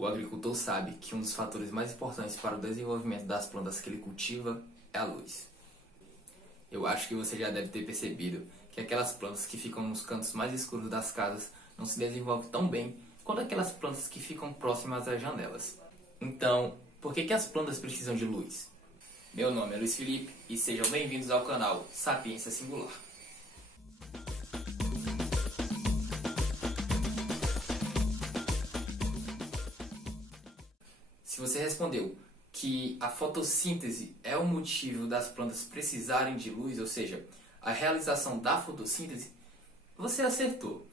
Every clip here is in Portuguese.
O agricultor sabe que um dos fatores mais importantes para o desenvolvimento das plantas que ele cultiva é a luz. Eu acho que você já deve ter percebido que aquelas plantas que ficam nos cantos mais escuros das casas não se desenvolvem tão bem quanto aquelas plantas que ficam próximas às janelas. Então, por que as plantas precisam de luz? Meu nome é Luiz Felipe e sejam bem-vindos ao canal Sapiência Singular. Se você respondeu que a fotossíntese é o motivo das plantas precisarem de luz, ou seja, a realização da fotossíntese, você acertou.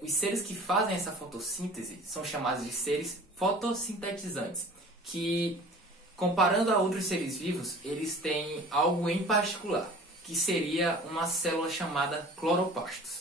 Os seres que fazem essa fotossíntese são chamados de seres fotossintetizantes, que, comparando a outros seres vivos, eles têm algo em particular, que seria uma célula chamada cloroplastos.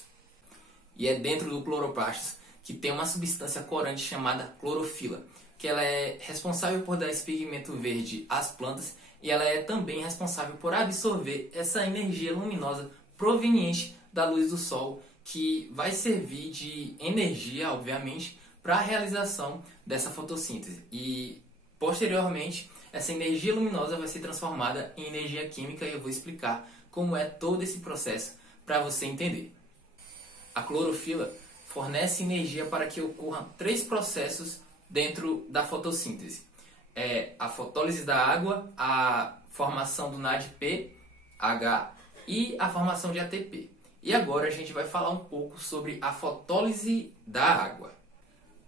E é dentro do cloroplastos que tem uma substância corante chamada clorofila, que ela é responsável por dar esse pigmento verde às plantas e ela é também responsável por absorver essa energia luminosa proveniente da luz do sol, que vai servir de energia, obviamente, para a realização dessa fotossíntese. E, posteriormente, essa energia luminosa vai ser transformada em energia química e eu vou explicar como é todo esse processo para você entender. A clorofila fornece energia para que ocorram 3 processos dentro da fotossíntese. A fotólise da água, a formação do NADPH e a formação de ATP. E agora a gente vai falar um pouco sobre a fotólise da água.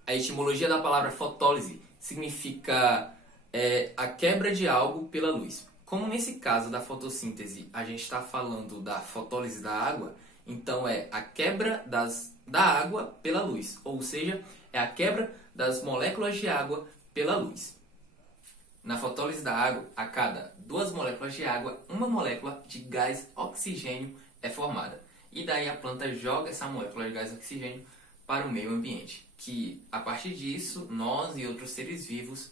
A etimologia da palavra fotólise significa a quebra de algo pela luz. Como nesse caso da fotossíntese a gente está falando da fotólise da água, então é a quebra da água pela luz, ou seja, é a quebra das moléculas de água pela luz. Na fotólise da água, a cada 2 moléculas de água, uma molécula de gás oxigênio é formada. E daí a planta joga essa molécula de gás oxigênio para o meio ambiente, que a partir disso, nós e outros seres vivos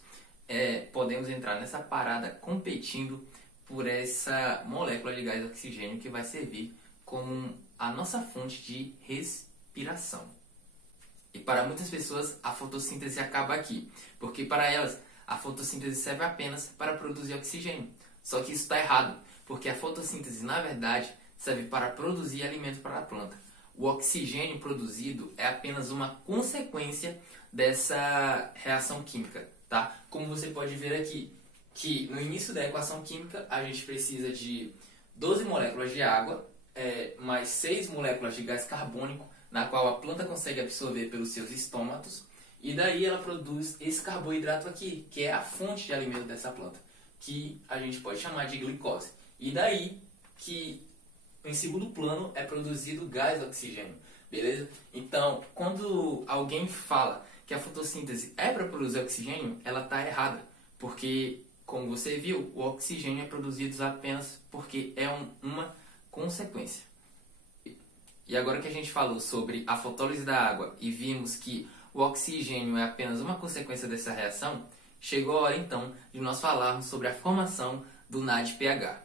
podemos entrar nessa parada competindo por essa molécula de gás oxigênio que vai servir como a nossa fonte de respiração. E para muitas pessoas a fotossíntese acaba aqui, porque para elas a fotossíntese serve apenas para produzir oxigênio. Só que isso está errado, porque a fotossíntese na verdade serve para produzir alimento para a planta. O oxigênio produzido é apenas uma consequência dessa reação química, tá? Como você pode ver aqui, que no início da equação química a gente precisa de 12 moléculas de água, mais 6 moléculas de gás carbônico, na qual a planta consegue absorver pelos seus estômatos, e daí ela produz esse carboidrato aqui, que é a fonte de alimento dessa planta, que a gente pode chamar de glicose. E daí que, em segundo plano, é produzido gás oxigênio, beleza? Então, quando alguém fala que a fotossíntese é para produzir oxigênio, ela está errada, porque, como você viu, o oxigênio é produzido apenas porque é uma consequência. E agora que a gente falou sobre a fotólise da água e vimos que o oxigênio é apenas uma consequência dessa reação, chegou a hora então de nós falarmos sobre a formação do NADPH.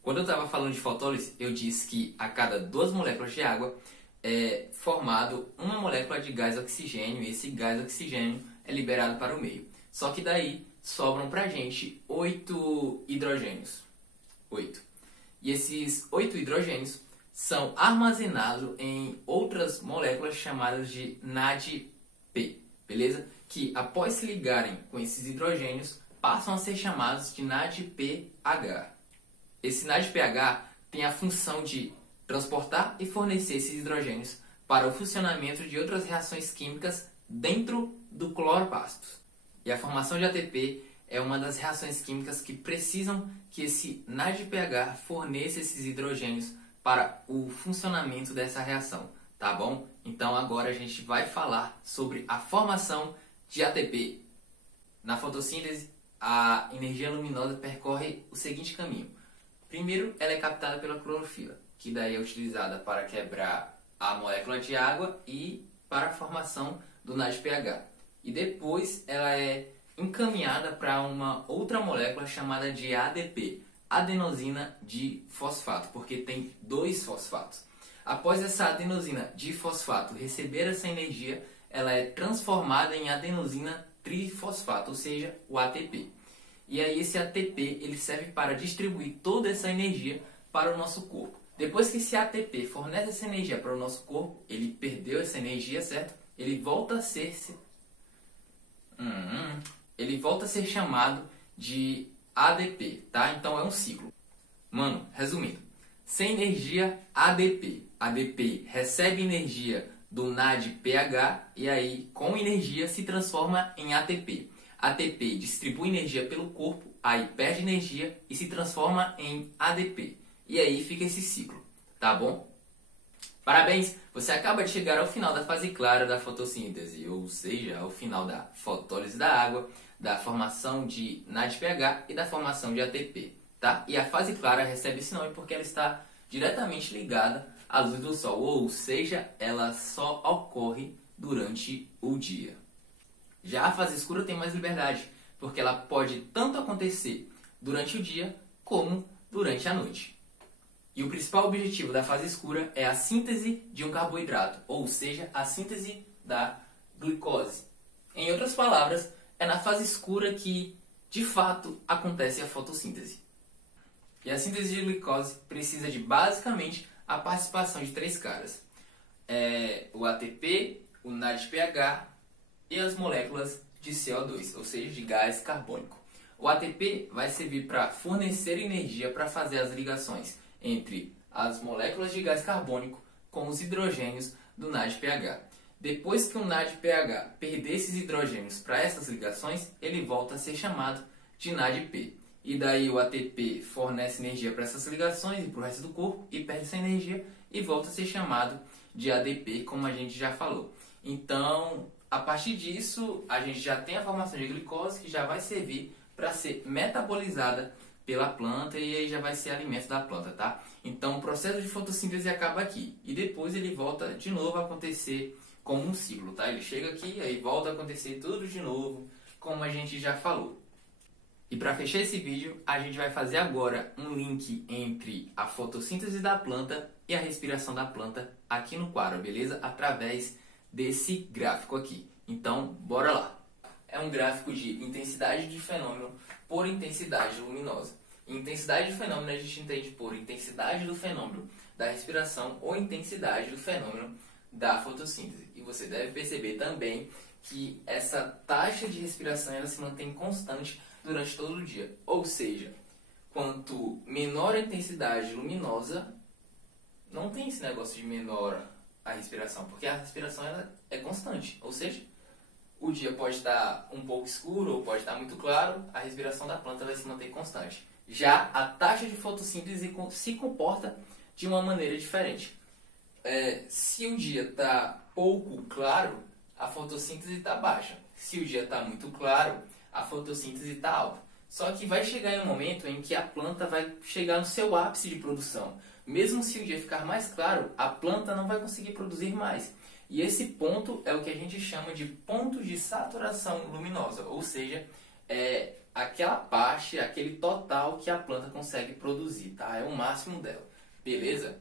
Quando eu estava falando de fotólise, eu disse que a cada 2 moléculas de água é formado uma molécula de gás oxigênio e esse gás oxigênio é liberado para o meio. Só que daí sobram para a gente 8 hidrogênios. 8. E esses 8 hidrogênios são armazenados em outras moléculas chamadas de NADP, beleza? Que após se ligarem com esses hidrogênios, passam a ser chamados de NADPH. Esse NADPH tem a função de transportar e fornecer esses hidrogênios para o funcionamento de outras reações químicas dentro do cloroplasto. E a formação de ATP é uma das reações químicas que precisam que esse NADPH forneça esses hidrogênios para o funcionamento dessa reação, tá bom? Então agora a gente vai falar sobre a formação de ATP. Na fotossíntese, a energia luminosa percorre o seguinte caminho. Primeiro, ela é captada pela clorofila, que daí é utilizada para quebrar a molécula de água e para a formação do NADPH. E depois ela é encaminhada para uma outra molécula chamada de ADP, adenosina difosfato, porque tem 2 fosfatos. Após essa adenosina difosfato receber essa energia, ela é transformada em adenosina trifosfato, ou seja, o ATP. E aí esse ATP ele serve para distribuir toda essa energia para o nosso corpo. Depois que esse ATP fornece essa energia para o nosso corpo, ele perdeu essa energia, certo? Ele volta a ser chamado de ADP, tá? Então é um ciclo. Mano, resumindo, sem energia, ADP. ADP recebe energia do NADPH e aí com energia se transforma em ATP. ATP distribui energia pelo corpo, aí perde energia e se transforma em ADP. E aí fica esse ciclo, tá bom? Parabéns! Você acaba de chegar ao final da fase clara da fotossíntese, ou seja, ao final da fotólise da água, da formação de NADPH e da formação de ATP, tá? E a fase clara recebe esse nome porque ela está diretamente ligada à luz do sol, ou seja, ela só ocorre durante o dia. Já a fase escura tem mais liberdade, porque ela pode tanto acontecer durante o dia como durante a noite. E o principal objetivo da fase escura é a síntese de um carboidrato, ou seja, a síntese da glicose. Em outras palavras, é na fase escura que, de fato, acontece a fotossíntese. E a síntese de glicose precisa de, basicamente, a participação de três caras. O ATP, o NADPH e as moléculas de CO2, ou seja, de gás carbônico. O ATP vai servir para fornecer energia para fazer as ligações entre as moléculas de gás carbônico com os hidrogênios do NADPH. Depois que o NADPH perder esses hidrogênios para essas ligações, ele volta a ser chamado de NADP. E daí o ATP fornece energia para essas ligações e para o resto do corpo e perde essa energia e volta a ser chamado de ADP, como a gente já falou. Então, a partir disso, a gente já tem a formação de glicose que já vai servir para ser metabolizada pela planta e aí já vai ser alimento da planta, tá? Então o processo de fotossíntese acaba aqui e depois ele volta de novo a acontecer como um ciclo, tá? Ele chega aqui, aí volta a acontecer tudo de novo, como a gente já falou. E para fechar esse vídeo, a gente vai fazer agora um link entre a fotossíntese da planta e a respiração da planta aqui no quadro, beleza? Através desse gráfico aqui. Então, bora lá! É um gráfico de intensidade de fenômeno por intensidade luminosa. Intensidade de fenômeno a gente entende por intensidade do fenômeno da respiração ou intensidade do fenômeno da fotossíntese. E você deve perceber também que essa taxa de respiração ela se mantém constante durante todo o dia. Ou seja, quanto menor a intensidade luminosa, não tem esse negócio de menor a respiração, porque a respiração ela é constante. Ou seja, o dia pode estar um pouco escuro ou pode estar muito claro, a respiração da planta vai se manter constante. Já a taxa de fotossíntese se comporta de uma maneira diferente. Se o dia está pouco claro, a fotossíntese está baixa. Se o dia está muito claro, a fotossíntese está alta. Só que vai chegar em um momento em que a planta vai chegar no seu ápice de produção. Mesmo se o dia ficar mais claro, a planta não vai conseguir produzir mais. E esse ponto é o que a gente chama de ponto de saturação luminosa, ou seja, aquela parte, aquele total que a planta consegue produzir, tá? É o máximo dela, beleza?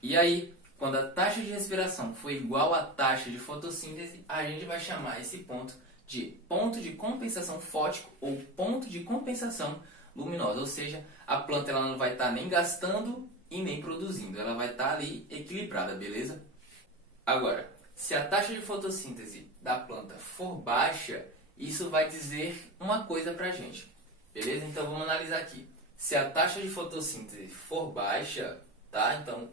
E aí, quando a taxa de respiração for igual à taxa de fotossíntese, a gente vai chamar esse ponto de ponto de compensação fótico ou ponto de compensação luminosa, ou seja, a planta ela não vai estar nem gastando e nem produzindo, ela vai estar ali equilibrada, beleza? Agora, se a taxa de fotossíntese da planta for baixa, isso vai dizer uma coisa pra gente, beleza? Então vamos analisar aqui. Se a taxa de fotossíntese for baixa, tá? Então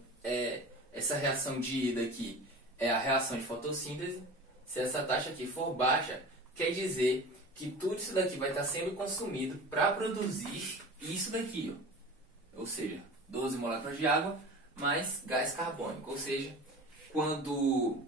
essa reação de ida aqui é a reação de fotossíntese. Se essa taxa aqui for baixa, quer dizer que tudo isso daqui vai estar sendo consumido para produzir isso daqui, ó. Ou seja, 12 moléculas de água mais gás carbônico. Ou seja, quando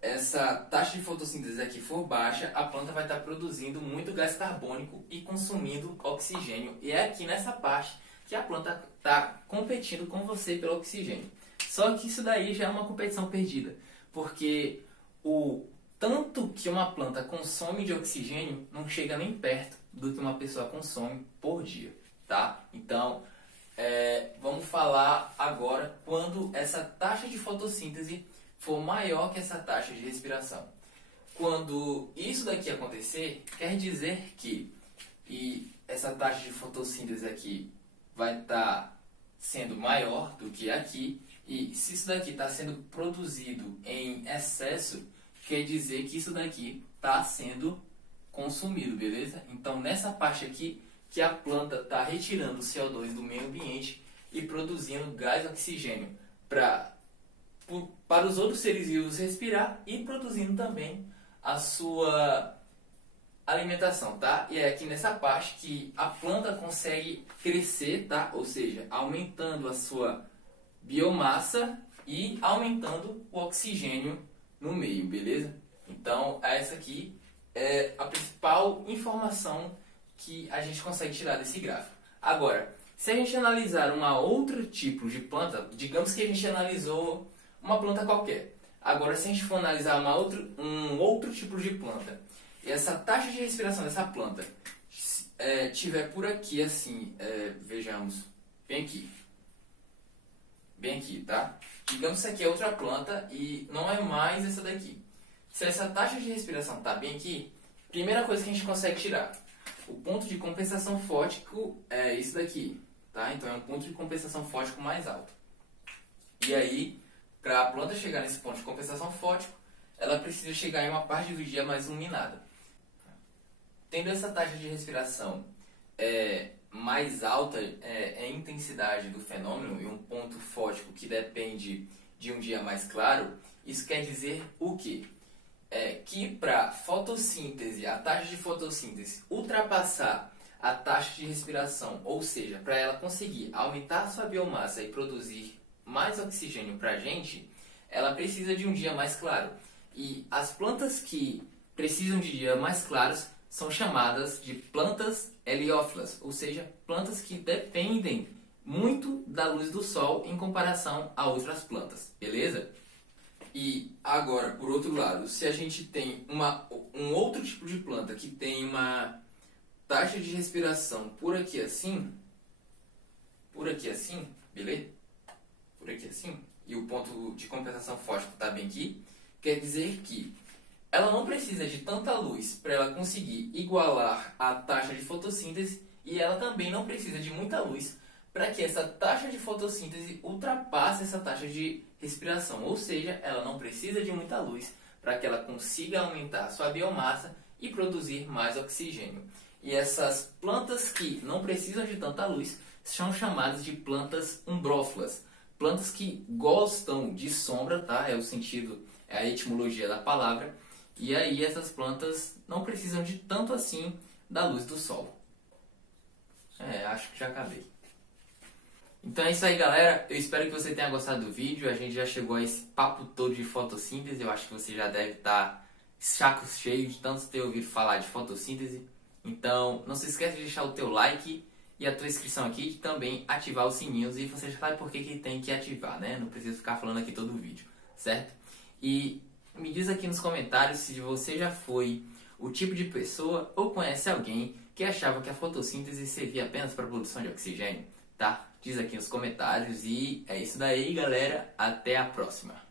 essa taxa de fotossíntese aqui for baixa, a planta vai estar produzindo muito gás carbônico e consumindo oxigênio. E é aqui nessa parte que a planta está competindo com você pelo oxigênio. Só que isso daí já é uma competição perdida, porque o tanto que uma planta consome de oxigênio não chega nem perto do que uma pessoa consome por dia, tá? Então, vamos falar agora quando essa taxa de fotossíntese for maior que essa taxa de respiração. quando isso daqui acontecer, quer dizer que essa taxa de fotossíntese aqui vai estar sendo maior do que aqui, e se isso daqui está sendo produzido em excesso, quer dizer que isso daqui está sendo consumido, beleza? Então nessa parte aqui que a planta está retirando o CO2 do meio ambiente e produzindo gás oxigênio para os outros seres vivos respirar e produzindo também a sua alimentação, tá? E é aqui nessa parte que a planta consegue crescer, tá? Ou seja, aumentando a sua biomassa e aumentando o oxigênio no meio, beleza? Então, essa aqui é a principal informação que a gente consegue tirar desse gráfico. Agora, se a gente analisar uma outro tipo de planta, digamos que a gente analisou uma planta qualquer. Agora, se a gente for analisar um outro tipo de planta, e essa taxa de respiração dessa planta tiver por aqui, assim, vejamos, bem aqui, tá? Digamos que essa aqui é outra planta e não é mais essa daqui. Se essa taxa de respiração está bem aqui, primeira coisa que a gente consegue tirar, o ponto de compensação fótico é isso daqui, tá? Então é um ponto de compensação fótico mais alto. E aí, para a planta chegar nesse ponto de compensação fótico, ela precisa chegar em uma parte do dia mais iluminada. Tendo essa taxa de respiração mais alta a intensidade do fenômeno e um ponto fótico que depende de um dia mais claro, isso quer dizer o quê? Que para fotossíntese, a taxa de fotossíntese ultrapassar a taxa de respiração, ou seja, para ela conseguir aumentar a sua biomassa e produzir mais oxigênio para a gente, ela precisa de um dia mais claro. E as plantas que precisam de dias mais claros são chamadas de plantas heliófilas, ou seja, plantas que dependem muito da luz do sol em comparação a outras plantas, beleza? E agora, por outro lado, se a gente tem um outro tipo de planta que tem uma taxa de respiração por aqui assim, beleza? Por aqui assim, e o ponto de compensação fósforo está bem aqui, quer dizer que ela não precisa de tanta luz para ela conseguir igualar a taxa de fotossíntese e ela também não precisa de muita luz para que essa taxa de fotossíntese ultrapasse essa taxa de respiração. Ou seja, ela não precisa de muita luz para que ela consiga aumentar a sua biomassa e produzir mais oxigênio. E essas plantas que não precisam de tanta luz são chamadas de plantas umbrófilas. Plantas que gostam de sombra, tá? É o sentido, é a etimologia da palavra. E aí essas plantas não precisam de tanto assim da luz do sol. Acho que já acabei. Então é isso aí, galera. Eu espero que você tenha gostado do vídeo. A gente já chegou a esse papo todo de fotossíntese. Eu acho que você já deve estar saco cheio de tanto ter ouvido falar de fotossíntese. Então não se esqueça de deixar o teu like e a tua inscrição aqui e também ativar os sininhos. E você já sabe por que tem que ativar, né? Não preciso ficar falando aqui todo o vídeo, certo? E me diz aqui nos comentários se você já foi o tipo de pessoa ou conhece alguém que achava que a fotossíntese servia apenas para a produção de oxigênio, tá? Diz aqui nos comentários e é isso daí, galera. Até a próxima!